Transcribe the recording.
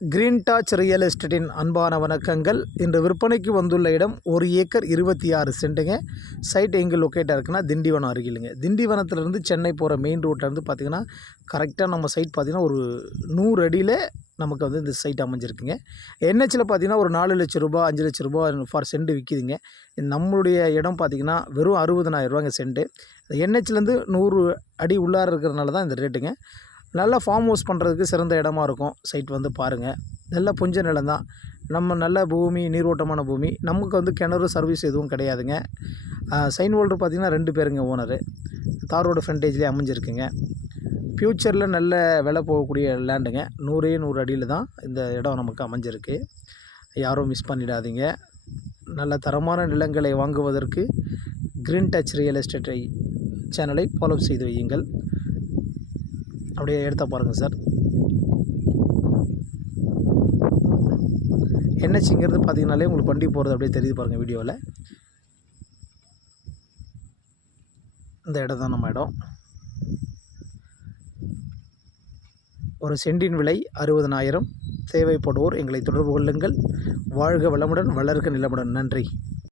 Green touch real எஸ்டேட்டின் அன்பான வணக்கங்கள். இன்று விற்பனைக்கு வந்துள்ள இடம் 1 ஏக்கர் 26 சென்ட்டுங்க. சைட் எங்கே லொக்கேட்டாக இருக்குன்னா திண்டிவனம் அருகிலுங்க. திண்டிவனத்துலேருந்து சென்னை போகிற மெயின் ரோட்லேருந்து பார்த்திங்கன்னா கரெக்டாக நம்ம சைட் பார்த்திங்கன்னா ஒரு 100 அடியில் நமக்கு வந்து இந்த சைட் அமைஞ்சிருக்குங்க. என்ஹெச்சில் பார்த்திங்கன்னா ஒரு 4 லட்ச ரூபா 5 லட்ச ரூபா ஃபார் சென்ட் விற்கிதுங்க. நம்மளுடைய இடம் பார்த்திங்கன்னா வெறும் 60,000 ரூபாங்க சென்ட்டு. என்ஹெச்லேருந்து 100 அடி உள்ளார இருக்கிறதுனால தான் இந்த ரேட்டுங்க. நல்லா ஃபார்ம் ஹவுஸ் பண்ணுறதுக்கு சிறந்த இடமா இருக்கும். சைட் வந்து பாருங்கள், நல்ல புஞ்ச நிலம் தான். நம்ம நல்ல பூமி, நீரோட்டமான பூமி. நமக்கு வந்து கிணறு சர்வீஸ் எதுவும் கிடையாதுங்க. சைன் ஹோல்டர் பார்த்திங்கன்னா 2 பேருங்க ஓனரு. தார் ரோடு ஃப்ரண்டேஜ்லேயே அமைஞ்சிருக்குங்க. ஃப்யூச்சரில் நல்ல விலை போகக்கூடிய லேண்டுங்க. 100 அடியில் தான் இந்த இடம் நமக்கு அமைஞ்சிருக்கு. யாரும் மிஸ் பண்ணிடாதீங்க. நல்ல தரமான நிலங்களை வாங்குவதற்கு கிரீன் டச் ரியல் எஸ்டேட் சேனலை ஃபாலோ செய்து வையுங்கள். அப்படியே எடுத்த பாருங்கள் சார். என்ஹெச்ங்கிறது பார்த்தீங்கன்னாலே உங்களுக்கு வண்டி போகிறது அப்படியே தெரியுது பாருங்கள் வீடியோவில். இந்த இடம் தான் நம்ம இடம். ஒரு சென்டின் விலை 60,000. தேவைப்படுவோர் எங்களை தொடர்பு கொள்ளுங்கள். வாழ்க வளமுடன், வளர்க நிலமுடன். நன்றி.